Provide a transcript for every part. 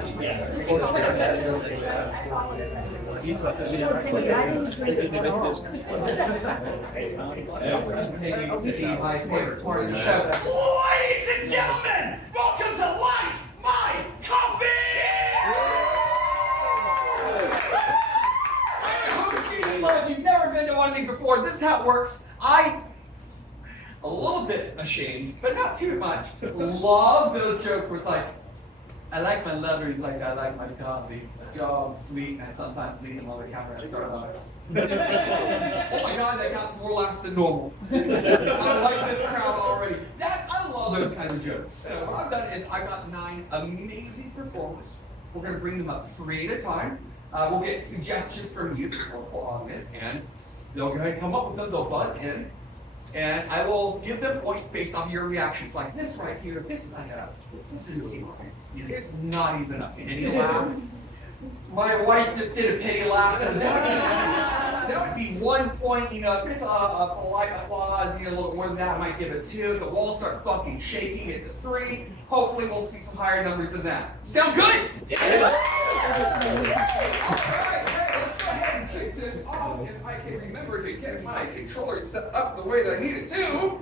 My favorite part of the show. Ladies and gentlemen, welcome to Light My Coffee! If you've never been to one of these before, this is how it works. A little bit ashamed, but not too much, love those jokes where it's like, I like my lovers like I like my coffee. Strong, sweet, and I sometimes leave them on the counter at Starbucks. Oh my god, that got some more laughs than normal. I like this crowd already. I love those kinds of jokes. So what I've done is I got 9 amazing performers. We're going to bring them up 3 at a time. We'll get suggestions from you for audience, and they'll go ahead and come up with them. They'll buzz in, and I will give them points based on your reactions. Like this right here, this is there's not even a pity laugh. My wife just did a pity laugh, and that would be 1 point. You know, if it's a polite applause, you know, a little more than that, I might give it 2. If the walls start fucking shaking, it's a 3. Hopefully, we'll see some higher numbers than that. Sound good? Yeah. All right, let's go ahead and kick this off. If I can remember to get my controller set up the way that I need it to.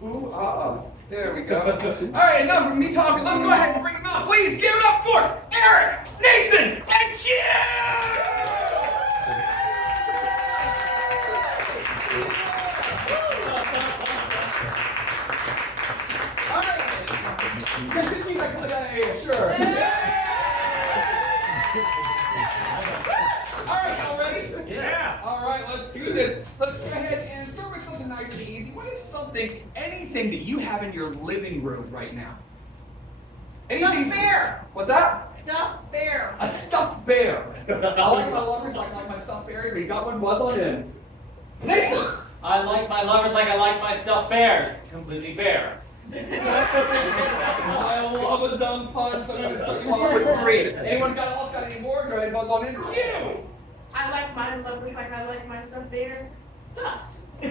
Ooh, there we go. All right, enough of me talking. Let's go ahead and bring them out. Please give it up for Erik, Nathan, and Jim! All right. Does this mean I play? Sure. All right, y'all ready? Yeah. All right, let's do this. Let's go ahead and start with something nice and easy. What is anything that you have in your living room right now? Anything? Stuffed bear. What's that? Stuffed bear. A stuffed bear. I like my lovers like my stuffed bears, but you got one buzz on in. Nathan! I like my lovers like I like my stuffed bears. Completely bare. I love a dumb punch, so I'm going to start you off with 3. Anyone else got any more? Go ahead and buzz on in. You! I like my lovers like I like my stuffed bears. Stuffed. I'm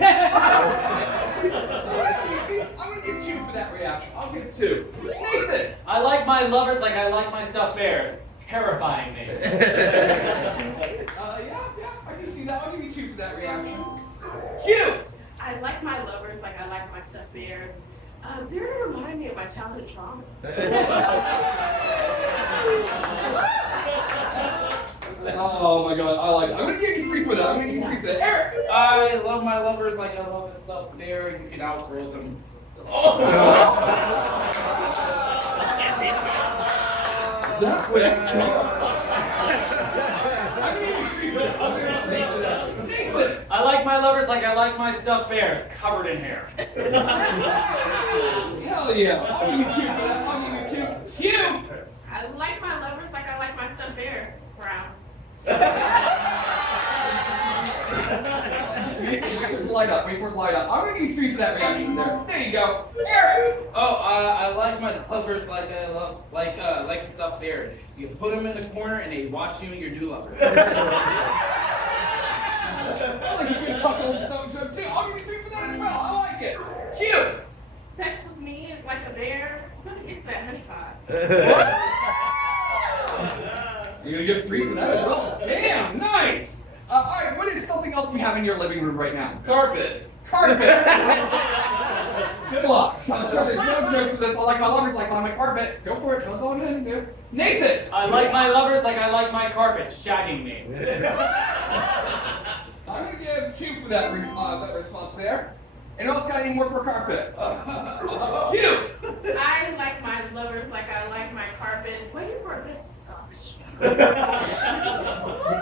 going to give 2 for that reaction. I'll give 2. Nathan! I like my lovers like I like my stuffed bears. Terrifying me. Yeah, I can see that. I'll give you 2 for that reaction. Cute! I like my lovers like I like my stuffed bears. They're going to remind me of my childhood trauma. Oh my god, I like it. I'm going to give you 3 for that. Erik! I love my lovers like I love a stuffed bear. You can outgrow them. That way. I'm going to give you 3 for that. Nathan! I like my lovers like I like my stuffed bears. Covered in hair. Hell yeah. I'll give you 2 for that. I'll give you 2. Hugh! I like my lovers like I like my stuffed bears. Brown. Wait for it to light up. I'm going to give you 3 for that reaction there. There you go. Erik! Oh, I like my lovers like I love like a stuffed bear. You put them in the corner and they watch you and your new lover. I like a good couple of some joke too. I'll give you 3 for that as well. I like it. Cute! Sex with me is like a bear. I'm going to get to that honey pot. You're going to give 3 for that as well. Damn, nice! Alright, what is something else you have in your living room right now? Carpet. Carpet! Good luck. I'm sure there's no jokes for this. I like my lovers like on my carpet. Go for it. Go on in, dude. Nathan! I like my lovers like I like my carpet. Shagging me. I'm going to give 2 for that response there. Anyone else got any more for carpet? Cute! I like my lovers like I like my carpet. Waiting for a good suction.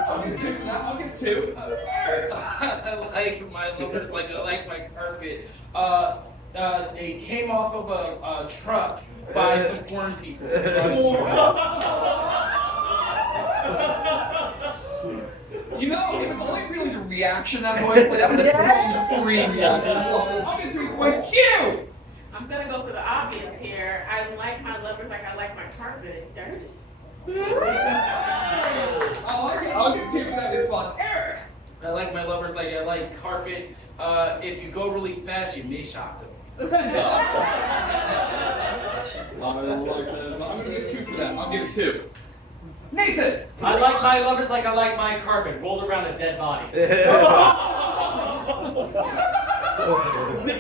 I'll give 2 for that. I'll give 2. Erik! I like my lovers like I like my carpet. They came off of a truck by some foreign people. You know, it was only really the reaction that voice, but that was a strong 3 reaction. So I'll give 3 points. Cute! I'm gonna go for the obvious here. I like my lovers like I like my carpet. Dirty. I'll give 2 for that response. Erik! I like my lovers like I like carpet. If you go really fast, you may shock them. I like this. I'm going to give 2 for for that. I'll give it 2. Nathan! I like my lovers like I like my carpet, rolled around a dead body. The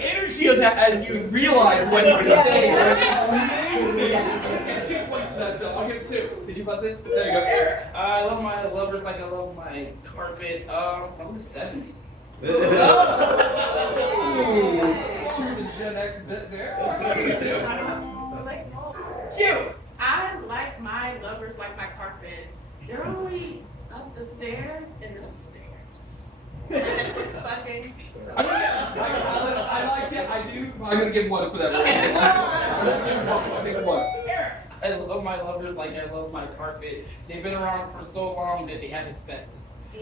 energy of that as you realize when you were saying it was amazing. I'll give 2 points for that, though. I'll give it 2. Did you buzz it? There you go. Erik! I love my lovers like I love my carpet from the 70s. Ooh. Here's a Gen X bit there. I'll give it 2. Cute! I like my lovers like my carpet. They're only up the stairs and upstairs. That's what fucking. I like it. I do. I'm gonna give 1 for that. I'll give 1. Erik! I love my lovers like I love my carpet. They've been around for so long that they have asbestos. The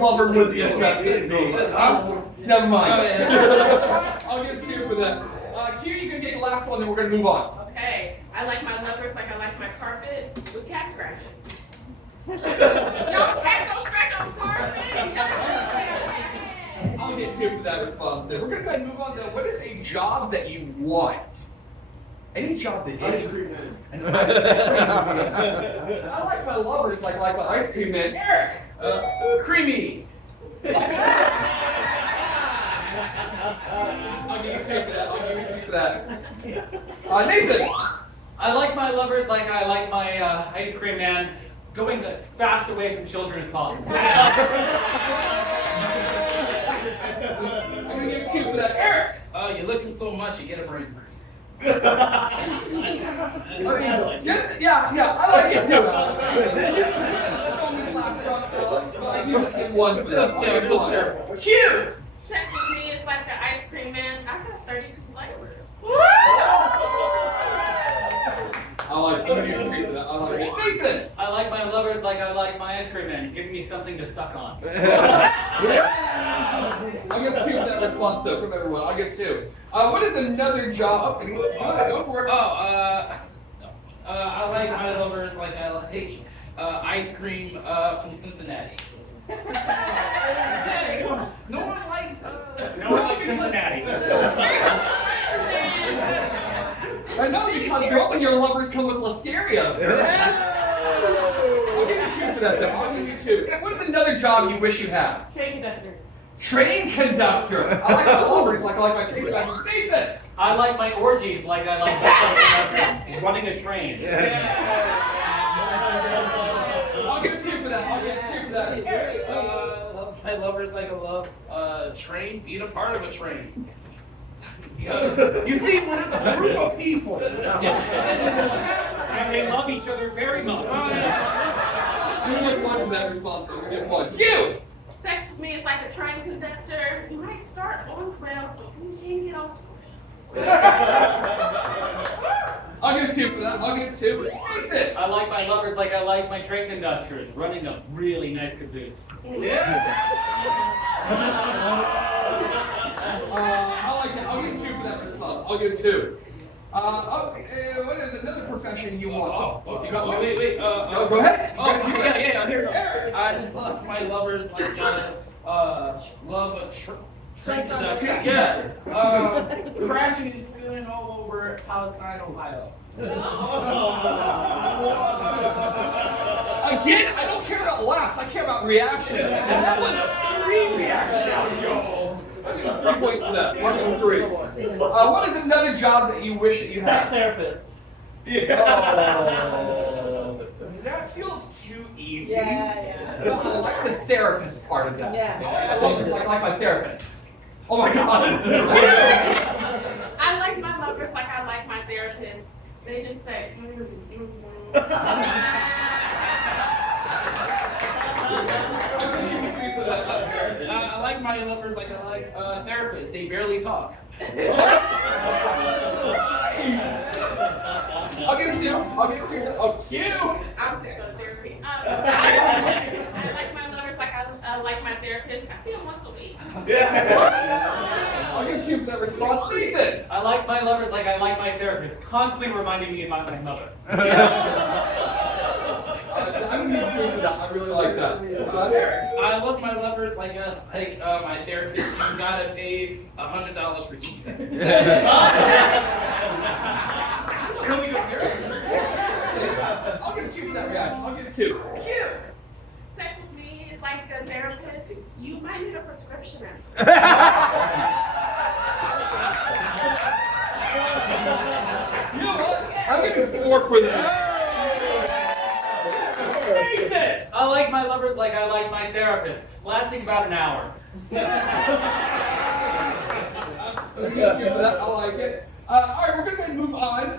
lover with the asbestos. Never mind. I'll give 2 for that. Q, you can get the last one, then we're gonna move on. Okay, I like my lovers like I like my carpet with cat scratches. Y'all cat don't scratch on carpet. I'll get 2 for that response then. We're gonna go ahead and move on though. What is a job that you want? Any job that Ice is. cream man. An ice cream man. I like my lovers like the ice cream man. Erik! Creamy. I'll give you 2 for that. I'll give you 2 for that. Nathan! I like my lovers like I like my ice cream man, going as fast away from children as possible. I'm gonna give 2 for that. Erik! You're looking so much, you get a brain freeze. Yeah, I like it too. I give it 1 for that. I'll give it 1. Cute! Sex with me is like the ice cream man. I got 32 flavors. I like it. I like it. Nathan! I like my lovers like I like my ice cream man, giving me something to suck on. I'll give 2 for that response though from everyone. I'll give 2. What is another job? Oh, go for it. I like my lovers like I like ice cream from Cincinnati. No one likes Cincinnati. I know because all your lovers come with Listeria. I'll give you 2 for that though. I'll give you 2. What's another job you wish you had? Train conductor. Train conductor. I like my lovers like I like my train conductor. Nathan! I like my orgies like I like running a train. I'll give 2 for that. I'll give 2 for that. Erik! My lovers like I love train, being a part of a train. You see, when there's a group of people, And they love each other very much. You get 1 for that response. So you get 1. You! Sex with me is like a train conductor. You might start on 12, but you can't get off 12. I'll give 2 for that. I'll give 2. Nathan! I like my lovers like I like my train conductors, running a really nice caboose. I like that. I'll give 2 for that response. I'll give 2. What is another profession you want? You got one? wait. No, go ahead. Yeah, here we go. Erik! I love my lovers like love a train conductor. Train Yeah. Crashing and spilling all over Palestine, Ohio. Again, I don't care about laughs. I care about reaction. And that was a 3 reaction out of y'all. I'll give you 3 points for that. I'll give you 3. What is another job that you wish that you Sex had? therapist. Oh, that feels too easy. Yeah. But I like the therapist part of that. Yeah. I like my therapist. Oh my god. I like my lovers like I like my therapist. They just say, I like my lovers like I like therapists. They barely talk. I'll give it to you. Oh, cute. I'm sick of therapy. I like my lovers like I like my therapist. I see them once a week. I'll give it to you for that response. Nathan. I like my lovers like I like my therapist, constantly reminding me about my mother. I'm gonna use you for that. I really like that. Erik. I love my lovers like my therapist. You gotta pay $100 for each session. I'll give you 4 for that. Nathan! I like my lovers like I like my therapist, lasting about an hour. I'll give you 2 for that. I like it. All right, we're gonna move on.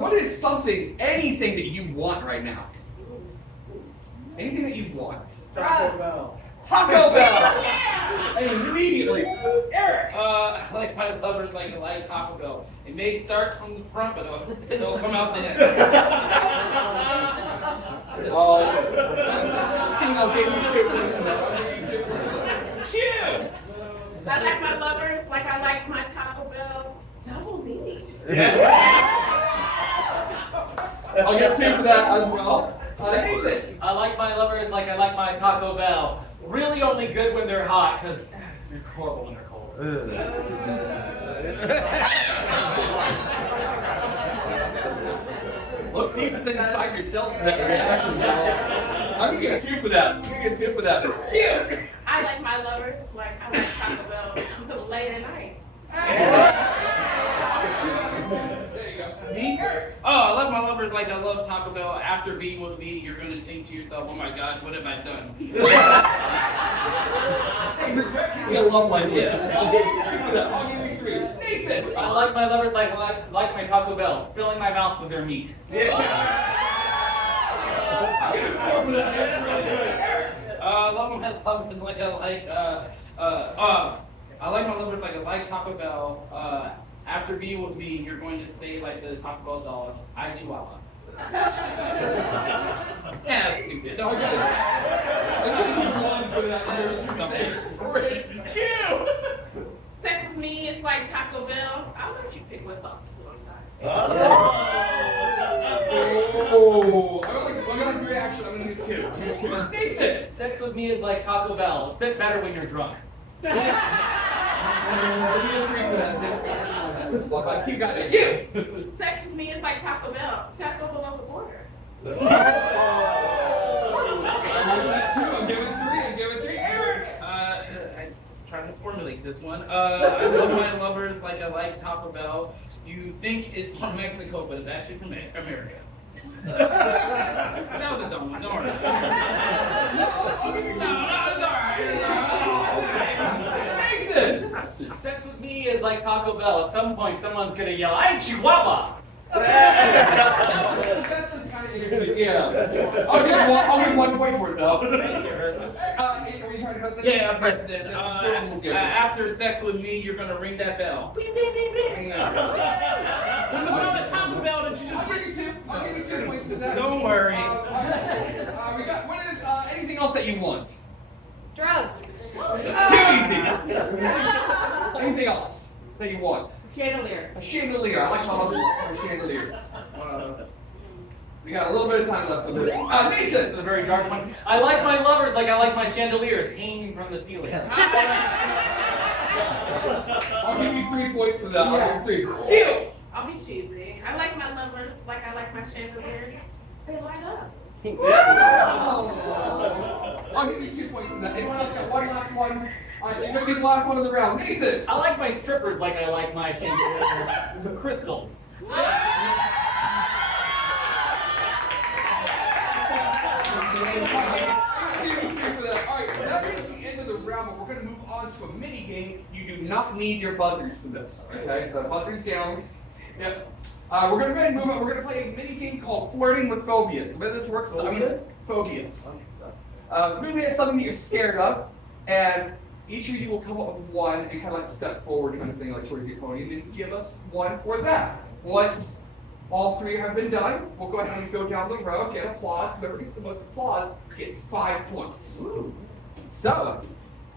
What is anything that you want right now? Anything that you want? Drugs. Taco Bell! And immediately, Erik! I like my lovers like I like Taco Bell. It may start from the front, but it'll come out the end. I'll give you 2 for that. Cute! I like my lovers like I like my Taco Bell. Double meat. I'll get 2 for that as well. Nathan! I like my lovers like I like my Taco Bell. Really only good when they're hot, because they're horrible when they're cold. Look deep inside yourself for that reaction. I'm gonna get 2 for that. I'm gonna get 2 for that. Cute! I like my lovers like I like Taco Bell late at night. There you go. Me? Oh, I love my lovers like I love Taco Bell. After being with me, you're gonna think to yourself, "Oh my gosh, what have I done?" Hey, regret can be a love language. Yeah. I'll give you 3 for that. I'll give you 3. Nathan! I like my lovers like my Taco Bell, filling my mouth with their meat. I'll give you 4 for that. That's really good. Erik! I love my lovers like I like my lovers like I like Taco Bell. After being with me, you're going to say like the Taco Bell dog, "I Chihuahua." Yeah, that's stupid. I'll give you 1 for that. Cute! Sex with me is like Taco Bell. I'll let you pick what sauce to put on top. Oh, I'm gonna like the reaction. I'm gonna get 2. Nathan! Sex with me is like Taco Bell, a bit better when you're drunk. I'll give you 3 for that. Walk like you got it. Cute! Sex with me is like Taco Bell. Gotta go below the border. I'm giving 3. I'm giving 3. Erik! I'm trying to formulate this one. I love my lovers like I like Taco Bell. You think it's from Mexico, but it's actually from America. That was a dumb one. Don't worry. I'll give you 2. No, it's alright. Nathan! Sex with me is like Taco Bell. At some point, someone's gonna yell, "Ay, Chihuahua!" That's the kind of interview. Yeah. I'll give 1 point for it though. Are you trying to press it? Yeah, President. After sex with me, you're gonna ring that bell. Beep, beep, beep, beep. There's a bell at Taco Bell that you just. I'll give you 2. I'll give you 2 points for that. Don't worry. We got. What is anything else that you want? Drugs. Too easy. Anything else that you want? Chandelier. A chandelier. I like all of chandeliers. We got a little bit of time left for this. This Nathan! is a very dark one. I like my lovers like I like my chandeliers, hanging from the ceiling. I'll give you 3 points for that. I'll give you 3. Deal! I'll be cheesy. I like my lovers like I like my chandeliers. They light up. I'll give you 2 points for that. Anyone else got one last one? Alright, you're gonna be the last one of the round. Nathan! I like my strippers like I like my chandeliers, the crystal. Alright, so that is the end of the round, but we're going to move on to a mini game. You do not need your buzzers for this. Okay, so buzzers down. Yep. We're going to go ahead and move on. We're going to play a mini game called Flirting with Phobias. The way this works is phobias. We're going to get something that you're scared of, and each of you will come up with one and kind of like step forward kind of thing, like towards your pony, and then give us one for that. Once all 3 have been done, we'll go ahead and go down the road, get applause. Whoever gets the most applause gets 5 points. So,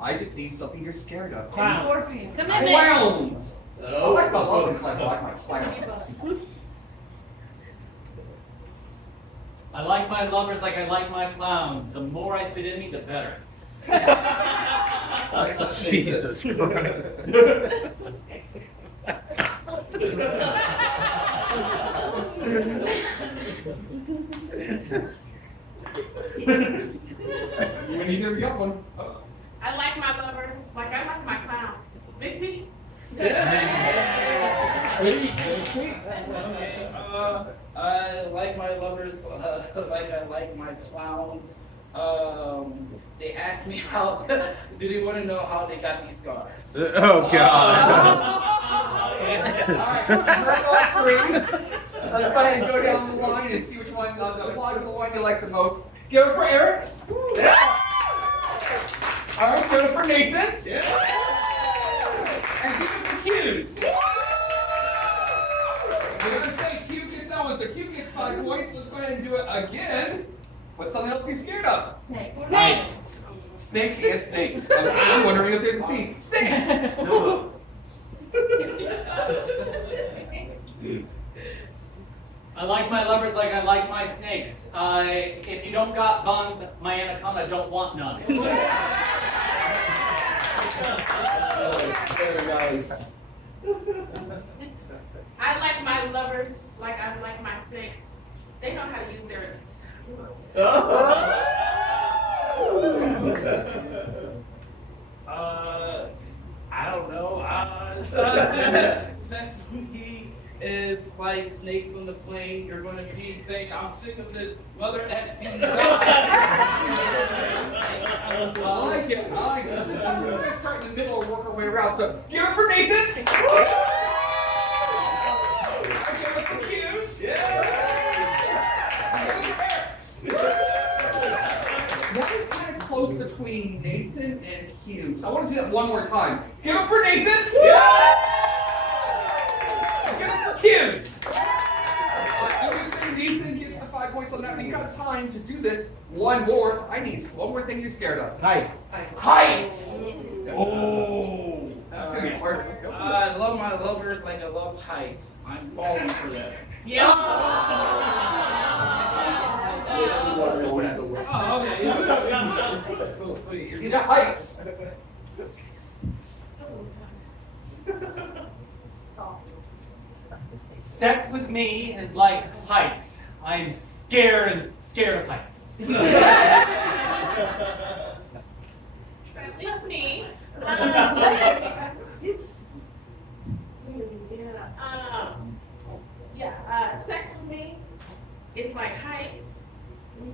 I just need something you're scared of. Clowns. Clowns! Oh, I love it. I like my clowns. I like my lovers like I like my clowns. The more I fit in me, the better. Jesus Christ. When either we got one. Oh. I like my lovers like I like my clowns. Big feet. Big feet Okay, I like my lovers like I like my clowns. They ask me how, do they want to know how they got these scars? Oh God. Alright, so break all three. Let's go ahead and go down the line and see which one, the plausible one you like the most. Give it for Eric's. Alright, give it for Nathan's. And give it for Q's. I'm gonna say Q gets that one, so Q gets 5 points. Let's go ahead and do it again. What's something else you're scared of? Snakes. Snakes! Snakes and snakes. I'm wondering if there's a theme. Snakes! I like my lovers like I like my snakes. If you don't got buns, my anaconda don't want none. Very nice. I like my lovers like I like my snakes. They know how to use their lips. I don't know. Since he is like snakes on the plane, you're going to be saying, I'm sick of this mother effing I like it. I like it. This time we're going to start in the middle and work our way around. So give it for Nathan's. I give it for Q's. I give it for Eric's. That is kind of close between Nathan and Q. So I want to do that one more time. Give it for Nathan's. Give it for Q's. I'm going to say Nathan gets the 5 points on that. But you got time to do this. One more. I need one more thing you're scared of. Heights. Heights. Oh, that's gonna be hard. Go for it. I love my lovers like I love heights. I'm falling for them. Yeah. Oh, okay. Cool, sweet. You got heights. Sex with me is like heights. I'm scared of heights. At least me. Sex with me is like heights. You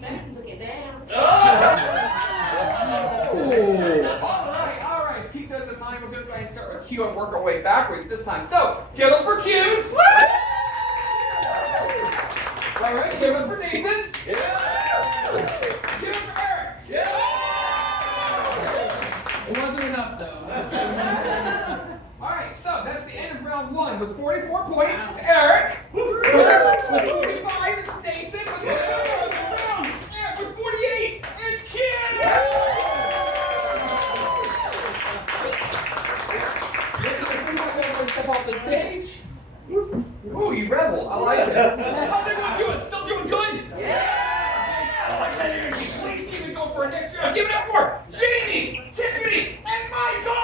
better be looking down. All right. So keep those in mind. We're gonna go ahead and start with Q and work our way backwards this time. So give them for Q's. All right, give them for Nathan's. Give them for Eric's. It wasn't enough though. All right, so that's the end of round 1 with 44 points. It's Eric. With 45, it's Nathan. With 48, it's Q. Step off the stage. Ooh, you rebel. I like it. How's everyone doing? Still doing good? Yeah! I like that energy. Please keep it going for our next round. Give it up for Jamie, Tiffany, and Michael!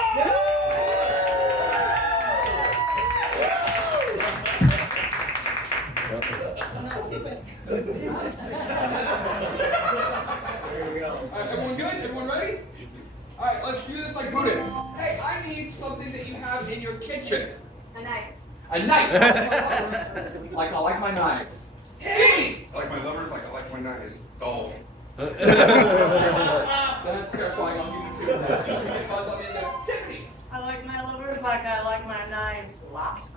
Alright, everyone good? Everyone ready? Alright, let's do this like Buddhists. Hey, I need something that you have in your kitchen. A knife. A knife. Like I like my knives. Jamie! I like my lovers like I like my knives. Dull. That's terrifying. I'll give you 2 of that. You get buzz on the end there. Tiffany! I like my lovers like I like my knives locked.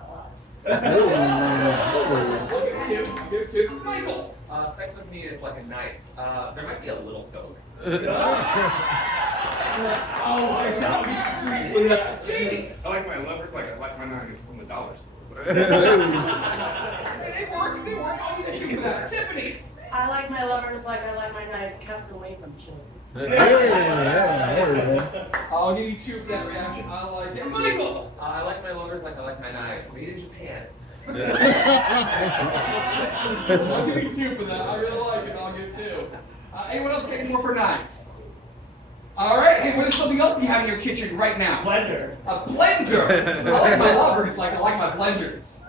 I'll give 2. I'll give 2. Michael! Sex with me is like a knife. There might be a little coke. Oh, my God. I'll give 3 for that. Jamie! I like my lovers like I like my knives from the dollar store. Hey, they work. They work. I'll give you 2 for that. Tiffany! I like my lovers like I like my knives kept away from children. I'll give you 2 for that reaction. I like it. Michael! I like my lovers like I like my knives. Made in Japan. I'll give you 2 for that. I really like it. I'll give 2. Anyone else getting more for knives? All right. Hey, what is something else you have in your kitchen right now? Blender. A blender. I like my lovers like I like my blenders.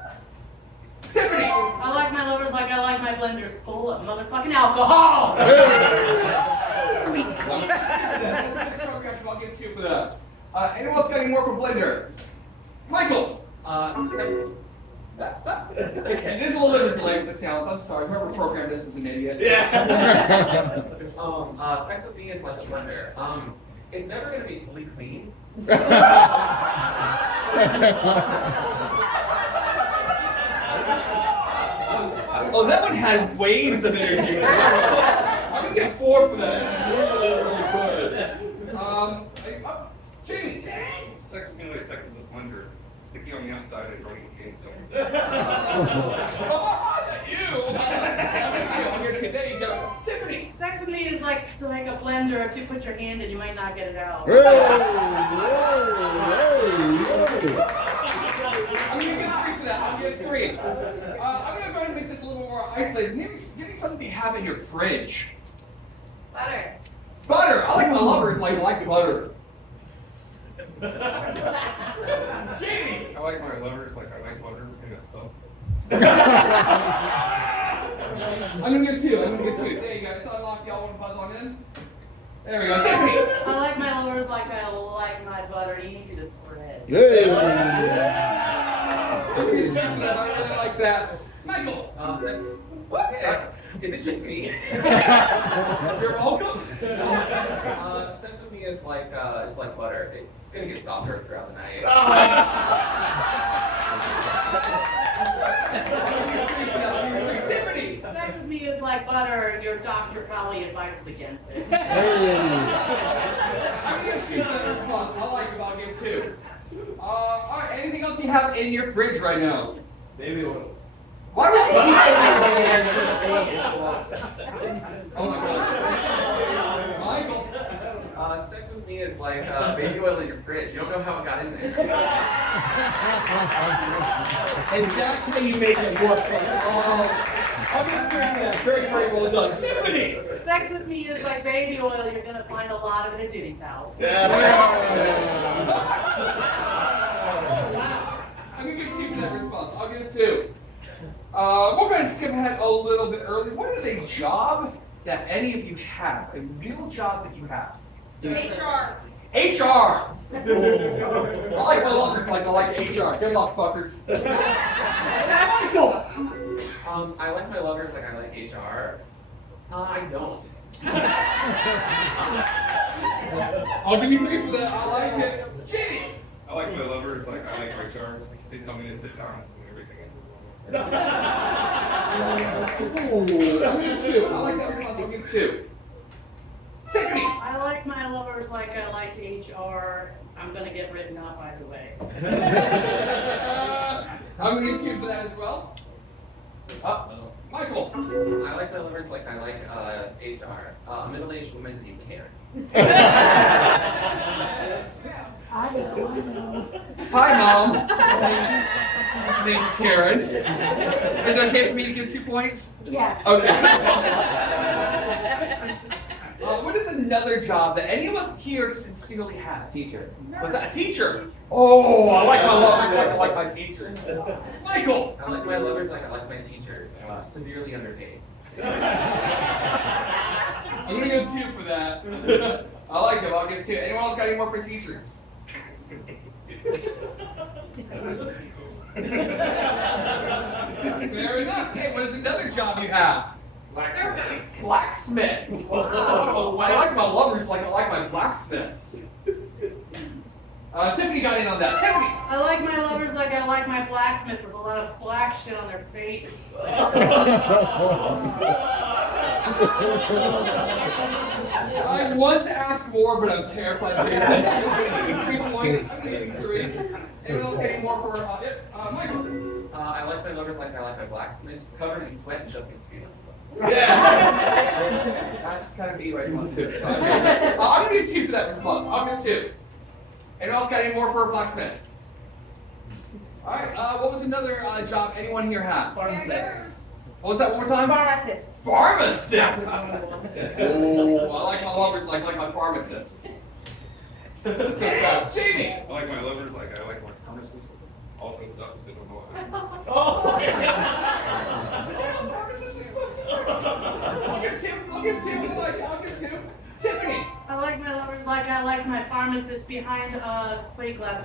Tiffany. I like my lovers like I like my blenders full of motherfucking alcohol. That's a strong reaction. I'll give 2 for that. Anyone else got any more for blender? Michael. There's a little bit of delay with the sounds. I'm sorry. Whoever programmed this is an idiot. Sex with me is like a blender. It's never gonna be fully clean. Oh, that one had waves of energy. I'm gonna get 4 for that. This is really, really good. Jamie. Sex with me like sex with a blender. Sticky on the outside and running the inside. You. I'm here today. You go, Tiffany. Sex with me is like a blender. If you put your hand in, you might not get it out. I'm gonna get 3 for that. I'll get 3. I'm gonna go ahead and make this a little more isolated. Maybe getting something you have in your fridge. Butter. Butter. I like my lovers like butter. Jamie. I like my lovers like I like butter in a tub. I'm gonna get 2. There you go. It's unlocked. Y'all want to buzz on in? There we go. Tiffany. I like my lovers like I like my butter. Easy to spread. I'm gonna get 2 for that. I really like that. Michael. Sex. What? Is it just me? You're welcome. Sex with me is like butter. It's gonna get softer throughout the night. Tiffany. Sex with me is like butter. Your doctor probably advises against it. I'm gonna get 2 for that response. I like it. I'll give 2. All right. Anything else you have in your fridge right now? Baby oil. Why would you keep it? Oh my God. Michael. Sex with me is like baby oil in your fridge. You don't know how it got in there. And that's how you make it work. I'll be serious for that. Very, very well done. Tiffany! Sex with me is like baby oil. You're gonna find a lot of it at Judy's house. I'm gonna give 2 for that response. I'll give 2. We'll go ahead and skip ahead a little bit early. What is a job that any of you have? A real job that you have? HR. HR! I like my lovers like I like HR. Good luck, fuckers. Michael! I like my lovers like I like HR. I don't. I'll give you 3 for that. I like it. Jamie! I like my lovers like I like HR. They tell me to sit down and everything. I'll give 2. I like that response. I'll give 2. Tiffany! I like my lovers like I like HR. I'm gonna get written up either way. I'm gonna give 2 for that as well. Michael! I like my lovers like I like HR. A middle-aged woman named Karen. I know. Hi, Mom. My name's Karen. Is it okay for me to give 2 points? Yes. Okay. What is another job that any of us here sincerely has? Teacher. Was that a teacher? Oh, I like my lovers like I like my teachers. Michael! I like my lovers like I like my teachers. Severely underpaid. I'm gonna give 2 for that. I like them. I'll give 2. Anyone else got any more for teachers? Fair enough. Hey, what is another job you have? Blacksmith. Oh, I like my lovers like I like my blacksmiths. Tiffany got in on that. Tiffany. I like my lovers like I like my blacksmith with a lot of black shit on their face. I want to ask more, but I'm terrified to do this. I'm gonna give you 3 points. I'm gonna give you 3. Anyone else getting more for Michael? I like my lovers like I like my blacksmiths. Covered in sweat and just concealed. Yeah. That's kind of me right now too. So I'm gonna give 2 for that response. I'll give 2. Anyone else got any more for a blacksmith? All right. What was another job anyone here has? Pharmacist. What was that one more time? Pharmacist. Pharmacist. Oh, I like my lovers like my pharmacists. So fast. Jamie. I like my lovers like I like my pharmacists. All things opposite of what. Is that how pharmacists are supposed to work? I'll give 2. I'll give 2. I'll give 2. Tiffany. I like my lovers like I like my pharmacist behind plate glass.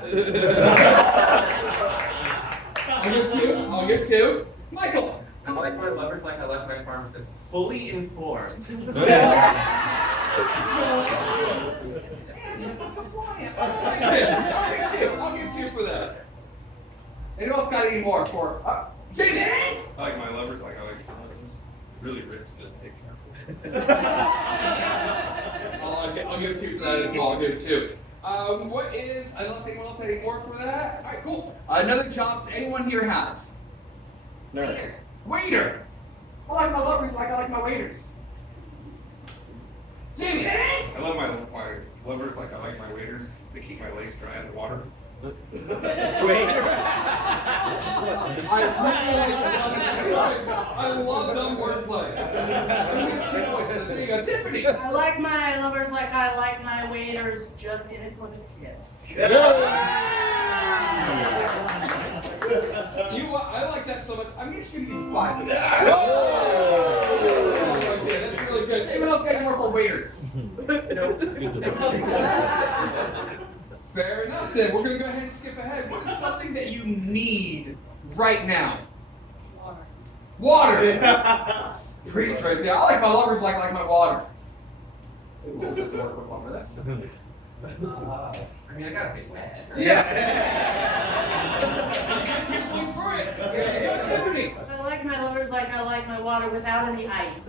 I I'll give 2. I'll give 2. Michael. I like my lovers like I like my pharmacists, fully informed. I'll give 2 for that. Anyone else got any more for Jamie? I like my lovers like I like pharmacists. Really rich, just take care. I'll give 2 for that as well. I'll give 2. What is, unless anyone else had any more for that? Alright, cool. Another job anyone here has? Nurse. Waiter. I like my lovers like I like my waiters. Jamie. I love my lovers like I like my waiters. They keep my legs dry in the water. I love dumb wordplay. There you go, Tiffany. I like my lovers like I like my waiters, just in it for the tip. You know what? I like that so much. I'm just gonna give you 5 for that. Okay, that's really good. Anyone else got any more for waiters? Fair enough then. We're gonna go ahead and skip ahead. What is something that you need right now? Water. Preach right there. I like my lovers like my water. It's a little bit to work with on this. I mean, I gotta say wet. Yeah. You got 2 points for it. Yeah, Tiffany. I like my lovers like I like my water without any ice.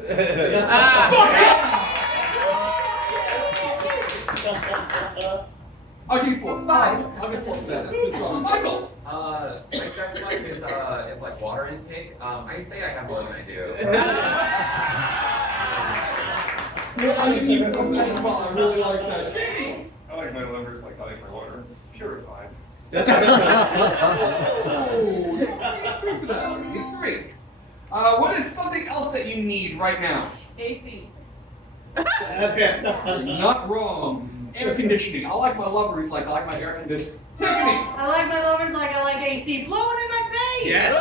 I'll give you 4. 5. I'll give 4 for that. That's good strong. Michael. My sex life is like water intake. I say I have more than I do. I'll give you 4 for that as well. I really like that. Jamie. I like my lovers like I like my water. Purified. Oh, you get 3 for that. I'll give you 3. What is something else that you need right now? AC. You're not wrong. Air conditioning. I like my lovers like I like my air conditioning. Tiffany. I like my lovers like I like AC blowing in my face. Yes.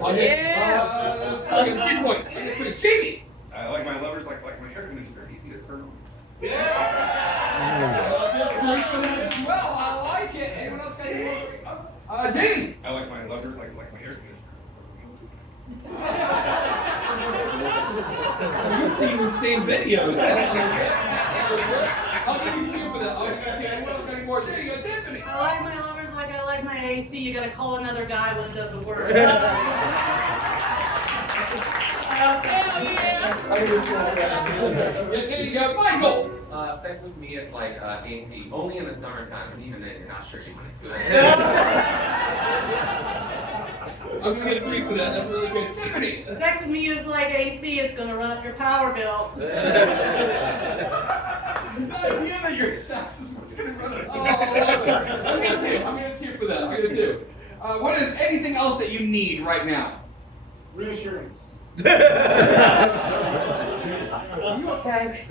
I'll get 3 points. I'll get 3. Jamie. I like my lovers like my air conditioner. Easy to turn on. I'll get 3 for that as well. I like it. Anyone else got any more? Jamie. I like my lovers like my air conditioner. You've seen the same videos. I'll give you 2 for that. I'll give you 2. Anyone else got any more? There you go, Tiffany. I like my lovers like I like my AC. You gotta call another guy when it doesn't work. Hell yeah. There you go, Michael. Sex with me is like AC, only in the summertime, and even then you're not sure you want to do it. I'm gonna get 3 for that. That's really good. Tiffany. Sex with me is like AC. It's gonna run up your power bill. The idea that your sex is what's gonna run it. Oh, I love it. I'm gonna 2. I'm gonna 2 for that. I'm gonna 2. What is anything else that you need right now? Reassurance. Are you okay?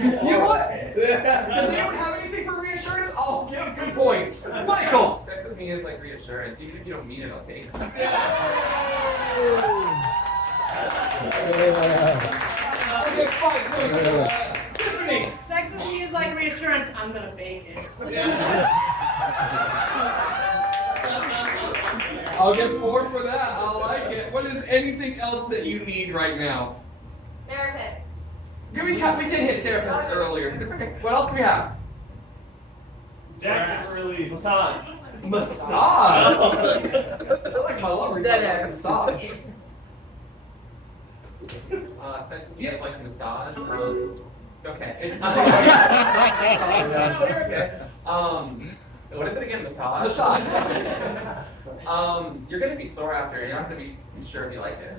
You know what? Does anyone have anything for reassurance? I'll give good points. Michael! Sex with me is like reassurance. Even if you don't mean it, I'll take it. I'll give 5 points for that. Tiffany! Sex with me is like reassurance. I'm gonna fake it. I'll get 4 for that. I like it. What is anything else that you need right now? Therapist. We did hit therapist earlier. It's okay. What else do we have? Jacket relief. Massage. Massage. I like my lovers. I like massage. Sex with me is like massage. Okay. It's No, you're okay. What is it again? Massage. Massage. You're gonna be sore after. You're not gonna be sure if you like it.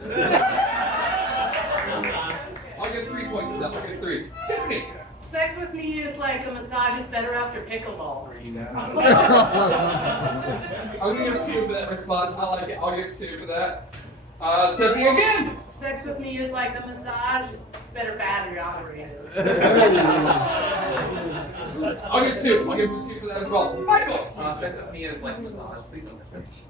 I'll get 3 points for that. I'll get 3. Tiffany. Sex with me is like a massage. It's better after pickleball. I'm gonna give 2 for that response. I like it. I'll give 2 for that. Tiffany again. Sex with me is like a massage. It's better battery operated. I'll get 2. I'll give 2 for that as well. Michael. Sex with me is like massage. Please don't touch my feet.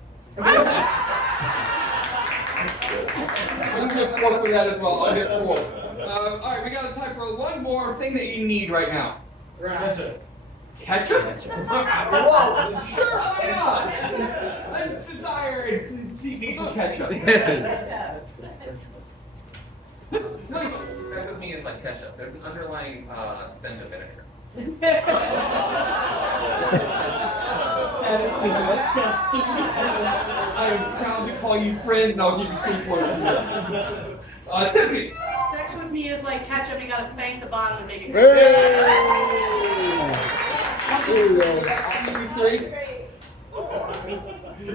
I'm gonna get 4 for that as well. I'll get 4. Alright, we got time for one more thing that you need right now. Gotcha. Ketchup? Whoa, sure, why not? I desire need for ketchup. Sex with me is like ketchup. There's an underlying scent of vinegar. I am proud to call you friend, and I'll give you 3 points. Tiffany. Sex with me is like ketchup. You gotta spank the bottom and make it.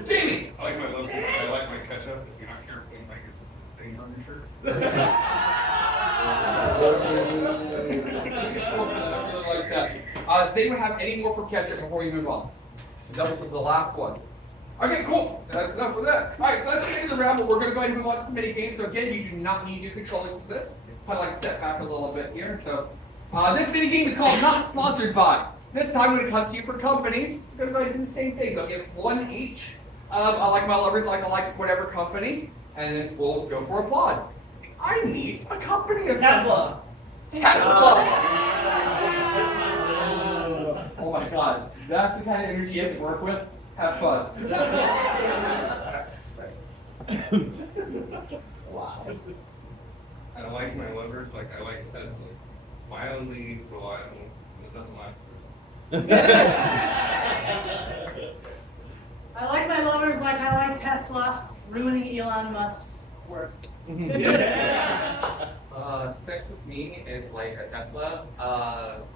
Jamie. I like my love. I like my ketchup. If you're not careful, you might get some stain on your shirt. Like that. Does anyone have any more for ketchup before we move on? That was the last one. Okay, cool. That's enough for that. Alright, so that's the end of the round, but we're going to go ahead and move on to some mini games. So again, you do not need your controllers for this. Kind of like step back a little bit here. So this mini game is called Not Sponsored By. This time when it comes to you for companies, we're going to go ahead and do the same thing. They'll give one each. I like my lovers, I like whatever company, and then we'll go for applaud. I need a company of Tesla. Tesla! Oh my god, that's the kind of energy you have to work with. Have fun. Tesla! Wow. I like my lovers like I like Tesla. Mildly reliable, and it doesn't last I like my lovers like I like Tesla, ruining Elon Musk's work. Sex with me is like a Tesla.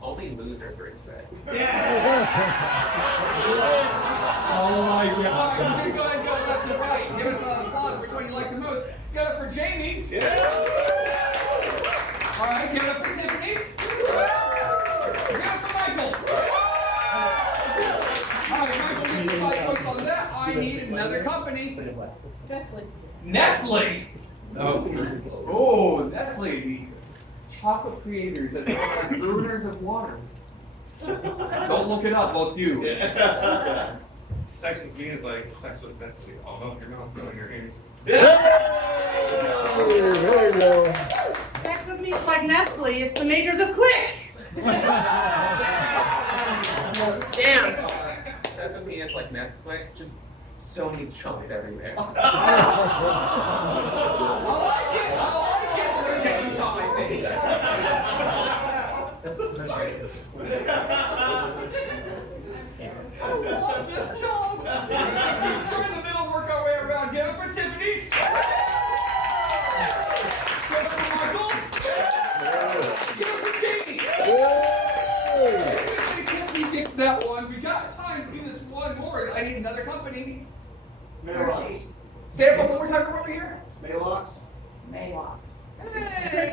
Only losers are into it. Oh my god. Alright, we're gonna go ahead and go left to right. Give us an applause. Which one you like the most? Give it up for Jamie's. Alright, give it up for Tiffany's. Give it up for Michael's. Alright, Michael gets 5 points on that. I need another company. Nestle. Oh, Nestle, the chocolate creators as well as ruiners of water. Don't look it up, well do. Sex with me is like sex with Destiny. I'll melt your mouth, go in your hands. Sex with me is like Nestle, it's the makers of Quick. Damn. Sex with me is like Netflix, just so many chunks everywhere. I like it. You saw my face. Sorry. I love this job. We start in the middle, work our way around. Give it for Tiffany's. Give it for Michael's. Give it for Jamie. Tiffany gets that one. We got time to do this one more. I need another company. Say it one more time from over here. Maylocks. Hey,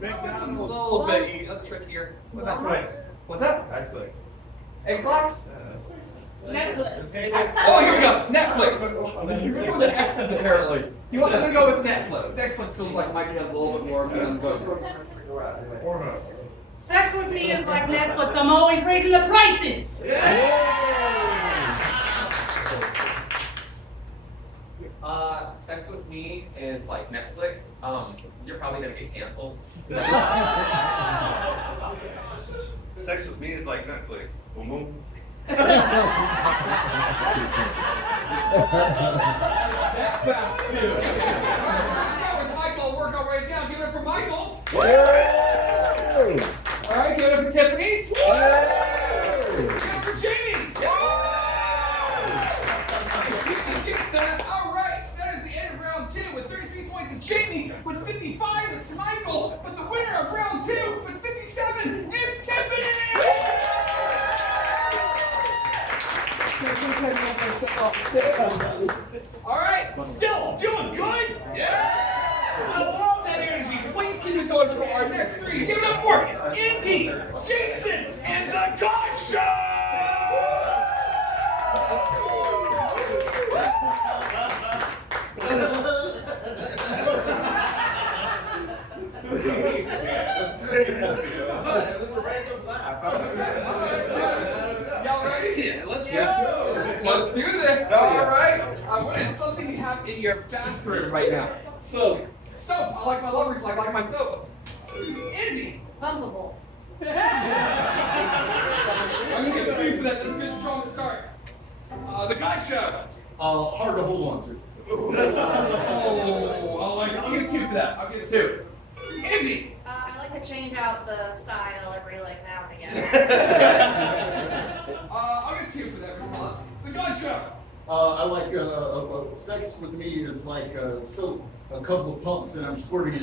that's a little bit trickier. What's that? Netflix. Xbox? Netflix. Oh, here we go. Netflix. You're doing the X's apparently. You want to go with Netflix. Netflix feels like Mike has a little bit more votes. Sex with me is like Netflix, I'm always raising the prices. Sex with me is like Netflix. You're probably gonna get canceled. Sex with me is like Netflix. Boom boom. That bounce too. Alright, we're gonna start with Michael. Work our way down. Give it up for Michael's. Alright, give it up for Tiffany's. Give it up for Jamie's. Jamie gets that. Alright, so that is the end of round 2 with 33 points. It's Jamie with 55. It's Michael. But the winner of round 2 with 57 is Tiffany. Alright, still doing good? Yeah! I love that energy. Please keep it going for our next 3. Give it up for Indy, Jason, and the God Show! Y'all ready? Yeah, let's go. Let's do this. All right. What is something you have in your bathroom right now? Soap. Soap. I like my lovers. I like my soap. Indy. Pumpable. I'm gonna get 3 for that. That's a good strong start. The God Show. Hard to hold on to. Oh, I like it. I'll get 2 for that. I'll get 2. Indy. I like to change out the style every like now and again. I'll get 2 for that response. The God Show. I like sex with me is like soap, a couple of pumps, and I'm squirting it.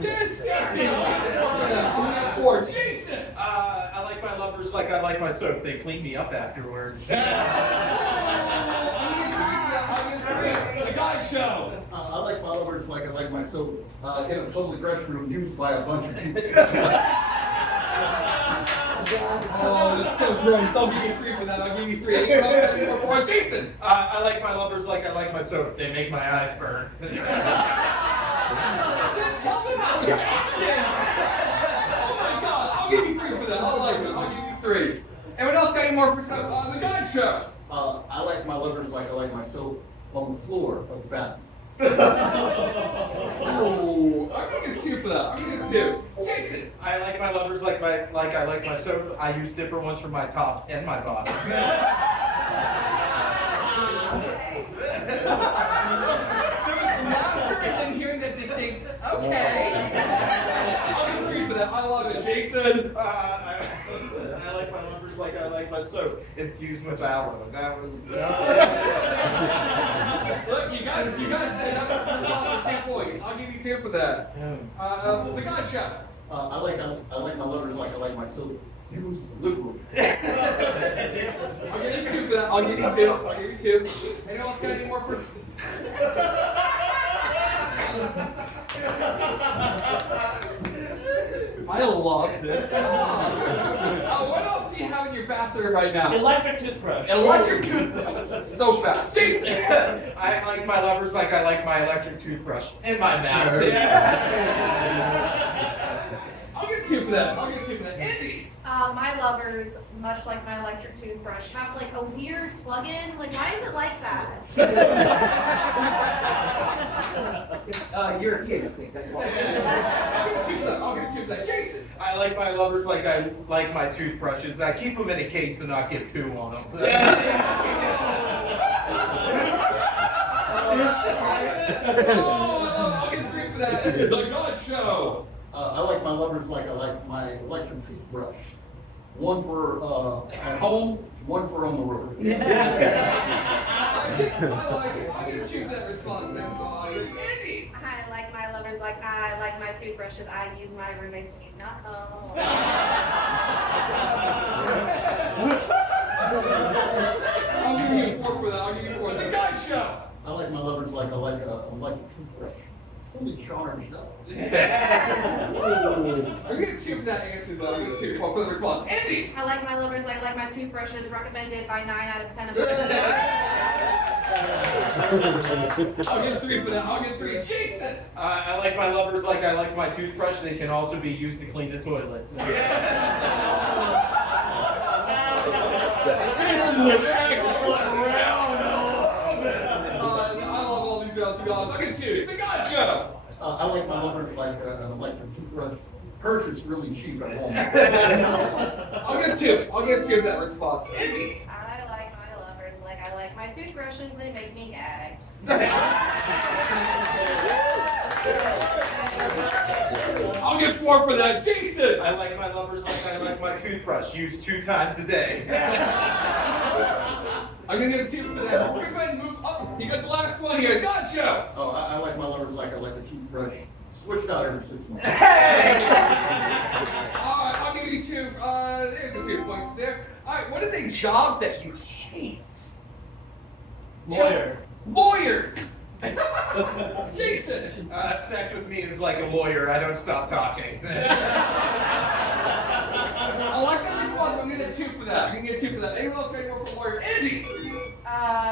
Disgusting. I'm at 4. Jason. I like my lovers like I like my soap. They clean me up afterwards. I'll get 3. The God Show. I like my lovers like I like my soap in a public restroom used by a bunch of people. Oh, that's so gross. I'll give you 3 for that. I'll give you 3. Anyone else got any more for it? Jason. I like my lovers like I like my soap. They make my eyes burn. Then tell them how you're acting. Oh my God. I'll give you 3 for that. I like it. I'll give you 3. Anyone else got any more for some? The God Show. I like my lovers like I like my soap on the floor of the bathroom. Oh, I'm gonna get 2 for that. I'm gonna get 2. Jason. I like my lovers like I like my soap. I use different ones for my top and my bottom. There was laughter and then hearing that distinct, okay. I'll get 3 for that. I love it. Jason. I like my lovers like I like my soap. Infused with aloe. That was. Look, you got it. You got it. That's response for 2 points. I'll give you 2 for that. The God Show. I like my lovers like I like my soap used liberally. I'll give you 2 for that. I'll give you 2. I'll give you 2. Anyone else got any more for? I love this. What else do you have in your bathroom right now? Electric toothbrush. Electric toothbrush. That's so fast. Jason. I like my lovers like I like my electric toothbrush in my mouth. I'll get 2 for that. I'll get 2 for that. Indy. My lovers, much like my electric toothbrush, have like a weird plug-in. Like, why is it like that? European, I think. That's why. I'll get 2 for that. I'll get 2 for that. Jason. I like my lovers like I like my toothbrushes. I keep them in a case to not get poo on them. I'll get 3 for that. The God Show. I like my lovers like I like my electric toothbrush. One for at home, one for on the road. I like it. I'll get 2 for that response there from the audience. Indy. I like my lovers like I like my toothbrushes. I use my roommates when he's not home. I'll give you 4 for that. I'll give you 4. The God Show. I like my lovers like I like a electric toothbrush. Fully charged up. I'm gonna get 2 for that answer though. I'm gonna get 2 for the response. Indy. I like my lovers like I like my toothbrushes. Recommended by 9 out of 10 of them. I'll get 3 for that. I'll get 3. Jason. I like my lovers like I like my toothbrush. They can also be used to clean the toilet. Excellent round. I love all these rounds, guys. I'll get 2. The God Show. I like my lovers like an electric toothbrush. Purchased really cheap at Walmart. I'll get 2. I'll get 2 for that response. Indy. I like my lovers like I like my toothbrushes. They make me gag. I'll get 4 for that. Jason. I like my lovers like I like my toothbrush. Used 2 times a day. I'm gonna get 2 for that. We're gonna go ahead and move up. You got the last one here. God Show. Oh, I like my lovers like I like the toothbrush. Switched out every 6 months. Alright, I'll give you 2. There's the 2 points there. Alright, what is a job that you hate? Lawyer. Lawyers. Jason. Sex with me is like a lawyer. I don't stop talking. I like that response. I'm gonna get 2 for that. I'm gonna get 2 for that. Anyone else got any more for lawyer? Indy.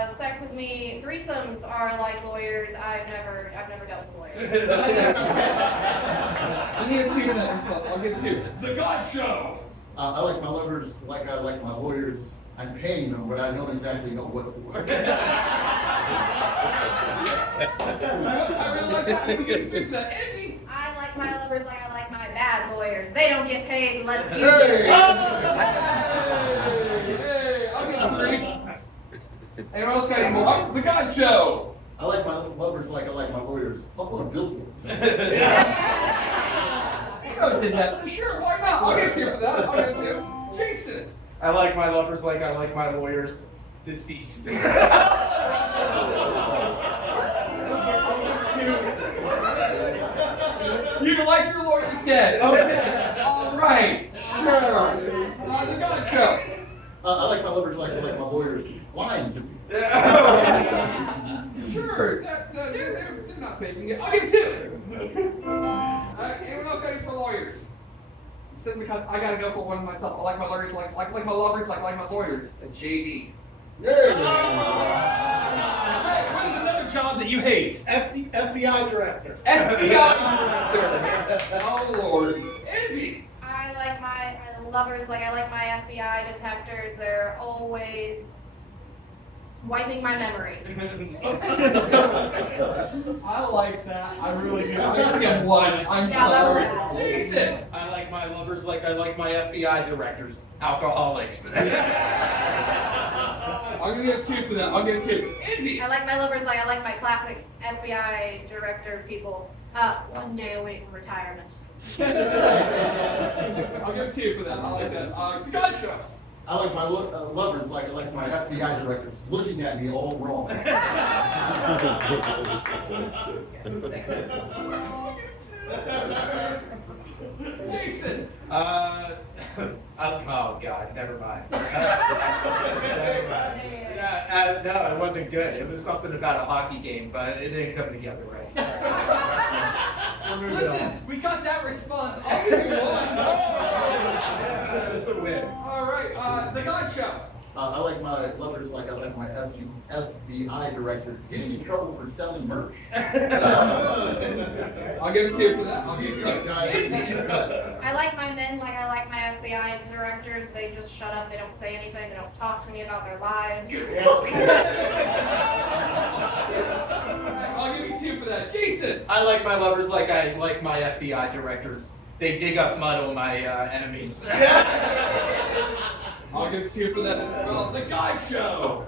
Sex with me. Threesomes are like lawyers. I've never dealt with lawyers. I'm gonna get 2 for that response. I'll get 2. The God Show. I like my lovers like I like my lawyers. I'm paying them, but I don't exactly know what for. I really like that. I'm gonna get 3 for that. Indy. I like my my lovers like I like my bad lawyers. They don't get paid unless you Hey! do. Hey, I'll get 3. Anyone else got any more? Oh, the God Show. I like my lovers like I like my lawyers. Up on billboards. Steve did that, so sure, why not? I'll get 2 for that. I'll get 2. Jason. I like my lovers like I like my lawyers deceased. You like your lawyers dead. Okay. All right. Sure. The God Show. I like my lovers like I like my lawyers lying to me. Sure. They're not faking it. I'll give 2. Anyone else got any for lawyers? Simply because I gotta go for one myself. I like my lawyers like my lovers like my lawyers. A JD. Yeah. Hey, what is another job that you hate? FBI director. FBI director. Oh Lord. Indy. I like my lovers like I like my FBI detectives. They're always wiping my memory. I like that. I really do. I gotta get 1. I'm Yeah, that was sorry. bad. Jason. I like my lovers like I like my FBI directors. Alcoholics. I'm gonna get 2 for that. I'll get 2. Indy. I like my lovers like I like my classic FBI director people. One day away from retirement. I'll get 2 for that. I like that. The God Show. I like my lovers like I like my FBI directors looking at me all wrong. Jason. Oh God, never mind. No, it wasn't good. It was something about a hockey game, but it didn't come together right. Listen, we got that response. I'll give you 1. It's a win. All right. The God Show. I like my lovers like I like my FBI director getting in trouble for selling merch. I'll give 2 for that. I'll give 2. Indy. I like my men like I like my FBI directors. They just shut up. They don't say anything. They don't talk to me about their lives. I'll give you 2 for that. Jason. I like my lovers like I like my FBI directors. They dig up mud on my enemies. I'll give 2 for that as well. The God Show.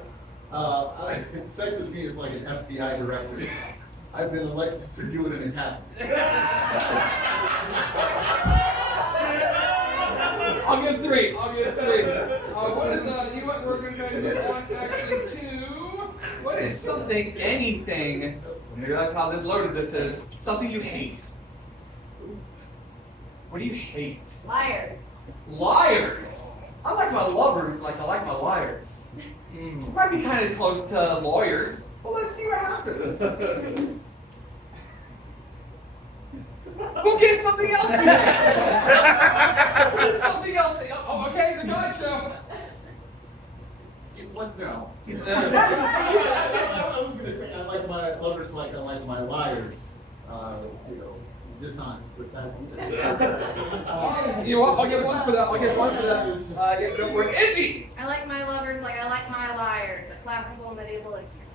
Sex with me is like an FBI director. I've been elected to do it and it happened. I'll give 3. I'll give 3. What is you know what? We're going to go to 1, actually 2. What is something, anything? Maybe that's how loaded this is. Something you hate. What do you hate? Liars. Liars. I like my lovers like I like my liars. It might be kind of close to lawyers. Well, let's see what happens. We'll get something else in there. What is something else? Oh, okay, the God Show. What now? I was gonna say I like my lovers like I like my liars. Dishonest, but that. You know what? I'll get 1 for that. I'll get 1 for that. Yeah, go for it. Indy. I like my lovers like I like my liars. A classical medieval experience.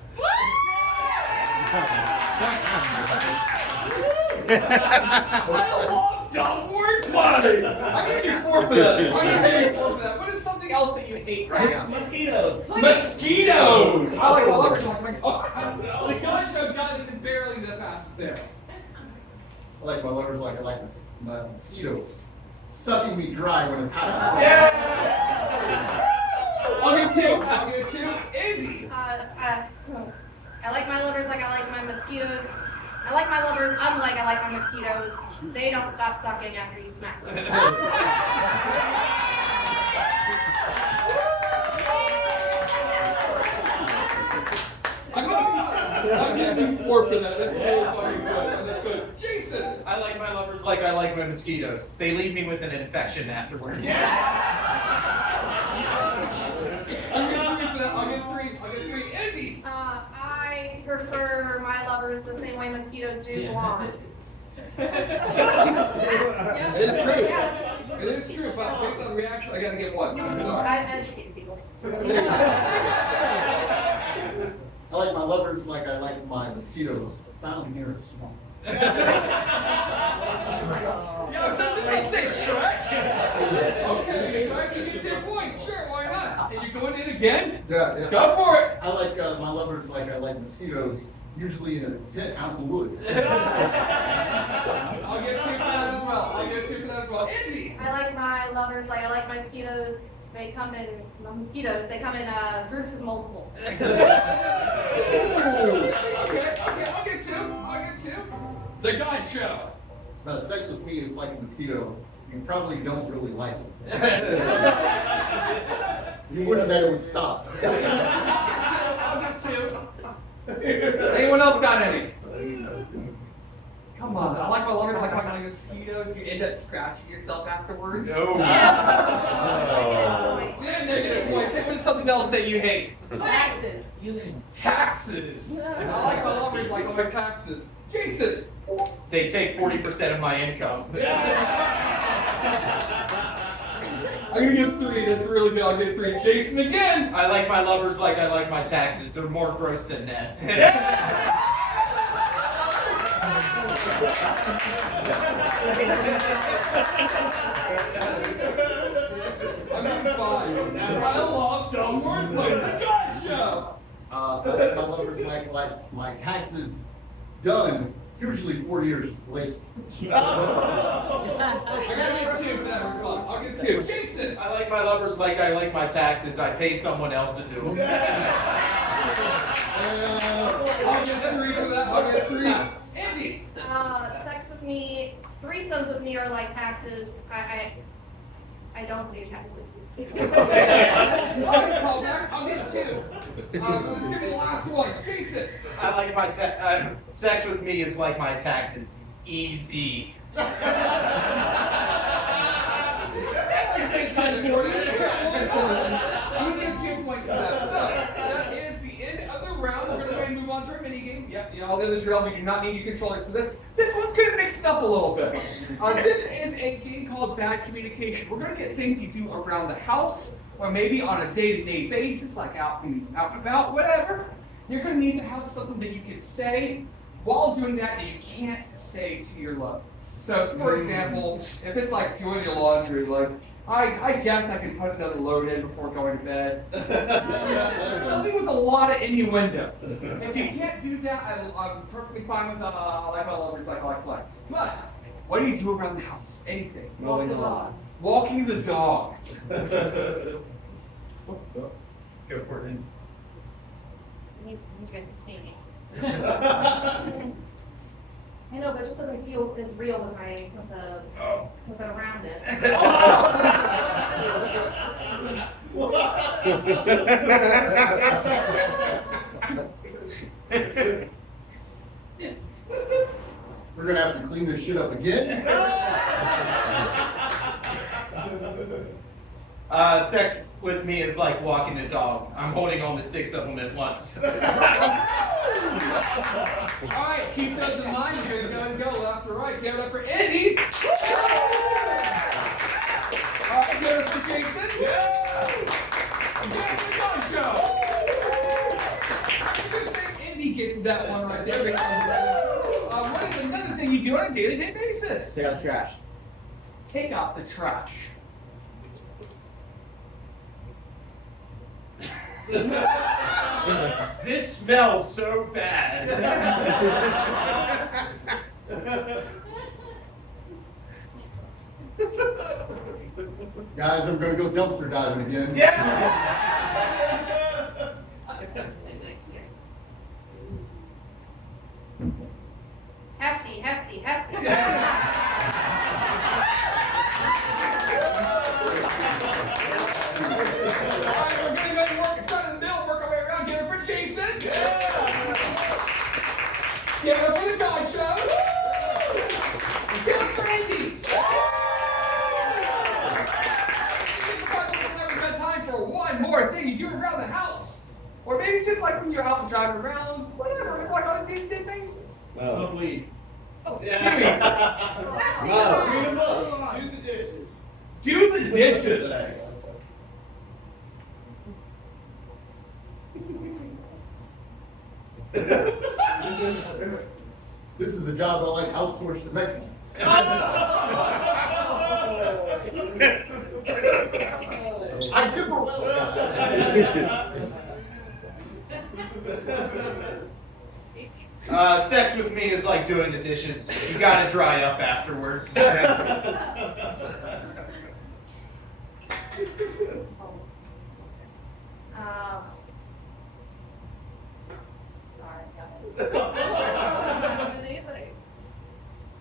I love dumb wordplay. I'm gonna give you 4 for that. I'm gonna give you 4 for that. What is something else that you hate right now? Mosquitoes. Mosquitoes. I like my lovers like my. Oh, the God Show got it barely the fastest there. I like my lovers like I like my mosquitoes sucking me dry when it's hot. I'll give 2. I'll give 2. Indy. I like my lovers like I like my mosquitoes. I like my lovers unlike I like my mosquitoes. They don't stop sucking after you smack them. I'm giving you 4 for that. That's really fucking good. That's good. Jason. I like my lovers like I like my mosquitoes. They leave me with an infection afterwards. I'll give 3 for that. I'll give 3. I'll give 3. Indy. I prefer my lovers the same way mosquitoes do blondes. It is true. It is true, but based on the reaction, I gotta get 1. I'm sorry. I'm educating people. I like my lovers like I like my mosquitoes found near a swamp. Yeah, so this is gonna say Shrek. Okay, Shrek, you get 10 points. Sure, why not? And you're going in again? Yeah. Go for it. I like my lovers like I like mosquitoes, usually in a tent out in the woods. I'll get 2 for that as well. Indy. I like my lovers like I like my mosquitoes. They come in groups of multiple. Okay, I'll get 2. ThaGawdShow. Sex with me is like a mosquito. You probably don't really like it. You wish that it would stop. I'll get 2. Anyone else got any? Come on, I like my lovers like my mosquitoes. You end up scratching yourself afterwards. No. Yeah, negative points. Hey, what is something else that you hate? Taxes. Taxes. I like my lovers like my taxes. Jason. They take 40% of my income. I'm gonna give 3. That's really good. I'll give 3. Jason again. I like my lovers like I like my taxes. They're more gross than net. I'm giving 5. I love dumb wordplay. ThaGawdShow. I like my lovers like my taxes done, usually 4 years late. I gotta get 2 for that response. I'll get 2. Jason. I like my lovers like I like my taxes. I pay someone else to do them. I'll get 3 for that. I'll get 3. Indy. Sex with me, threesomes with me are like taxes. I don't do taxes. I'll get 2. Let's give me the last one. Jason. I like my sex with me is like my taxes. Easy. I'm gonna give 2 points for that. So that is the end of the round. We're gonna go ahead and move on to our mini game. Yep, you all know the drill. We do not need your controllers for this. This one's gonna mix it up a little bit. This is a game called Bad Communication. We're gonna get things you do around the house, or maybe on a day-to-day basis, like out and about, whatever. You're gonna need to have something that you can say while doing that you can't say to your lovers. So, for example, if it's like doing your laundry, like, I guess I can put another load in before going to bed. Something with a lot of innuendo. If you can't do that, I'm perfectly fine with I like my lovers like I like black. But what do you do around the house? Anything. Walk the dog. Walking the dog. Go for it. I need you guys to see me. I know, but it just doesn't feel as real with with it around it. We're gonna have to clean this shit up again. Sex with me is like walking a dog. I'm holding on to 6 of them at once. Alright, keep those in mind. You're gonna go left or right. Give it up for Indy's. Alright, give it up for Jason's. ThaGawdShow. I'm just saying Indy gets that one right there because what is another thing you do on a day-to-day basis? Take out the trash. Take out the trash. This smells so bad. Guys, I'm gonna go dumpster diving again. Hefty, hefty, hefty. Alright, we're gonna go and work. Start in the middle, work our way around. Give it for Jason. Give it up for ThaGawdShow. Give it for Indy's. We've got time for one more thing you do around the house. Or maybe just like when you're out and driving around, whatever, like on a day-to-day basis. Smoke weed. Oh, serious. Do the dishes. Do the dishes. This This is a job I like outsourced to Mexicans. I tip her well. Sex with me is like doing the dishes. You gotta dry up afterwards. Sorry, guys.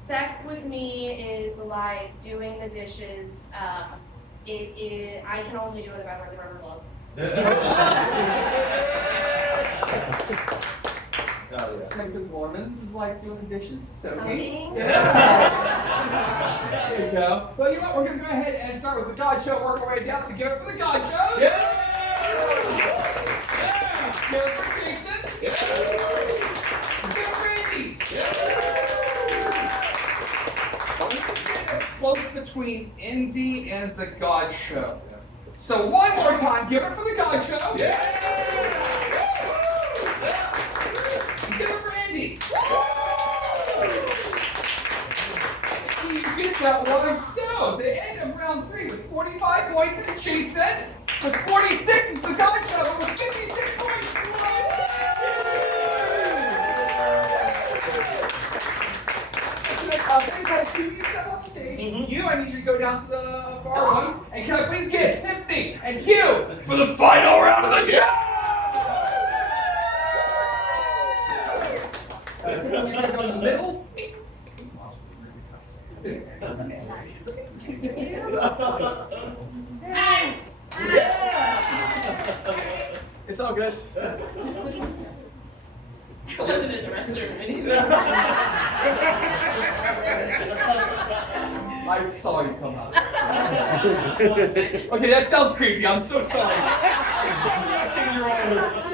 Sex with me is like doing the dishes. I can only do it if I wear the rubber gloves. Sex with Mormons is like doing the dishes. Soaking. There you go. Well, you know what? We're going to go ahead and start with the God Show. Work our way down. So give it for the God Show. Yeah. Give it for Jason's. Give it for Indy's. Let's just say it's close between Indy and the God Show. So one more time, give it for the God Show. Yeah. Give it for Indy. You get that one. So, the end of round 3 with 45 points in Jason, with 46 is the God Show, with 56 points. Things like 2 you step off stage. You, I need you to go down to the far one. And can I please get Tiffany and Q for the final round of the show? Tiffany, you're gonna go in the middle. It's all good. I wasn't in the restroom or anything. I saw you come out. Okay, that sounds creepy. I'm so sorry.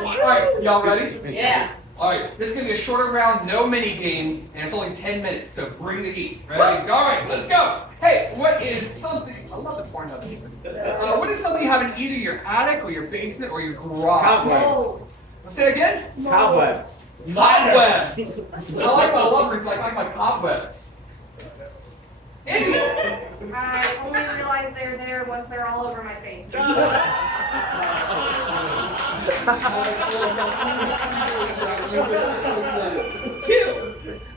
Alright, y'all ready? Yes. Alright, this is going to be a shorter round, no mini game, and it's only 10 minutes, so bring the heat. Ready? Alright, let's go. Hey, what is something... I love the porn of music. What is something you have in either your attic or your basement or your garage? Cobwebs. Say it again? Cobwebs. Cobwebs. I like my lovers like I like my cobwebs. Indy. I only realize they're there once they're all over my face.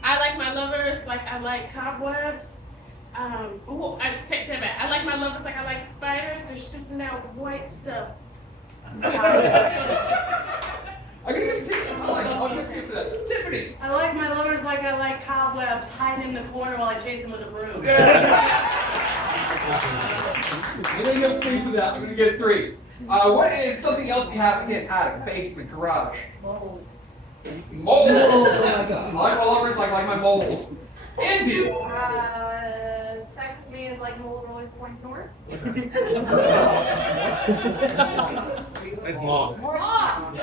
I like my lovers like I like cobwebs. I take that back. I like my lovers like I like spiders. They're shooting out white stuff. I'm gonna give it to you. I'll give it to you for that. Tiffany. I like my lovers like I like cobwebs, hiding in the corner while I chase them with a broom. I'm gonna give 3 for that. I'm gonna give 3. What is something else you have again? Attic, basement, garage. Mold. Mold. I like my lovers like my mold. Indy. Sex with me is like mold always points north. It's long. Ross.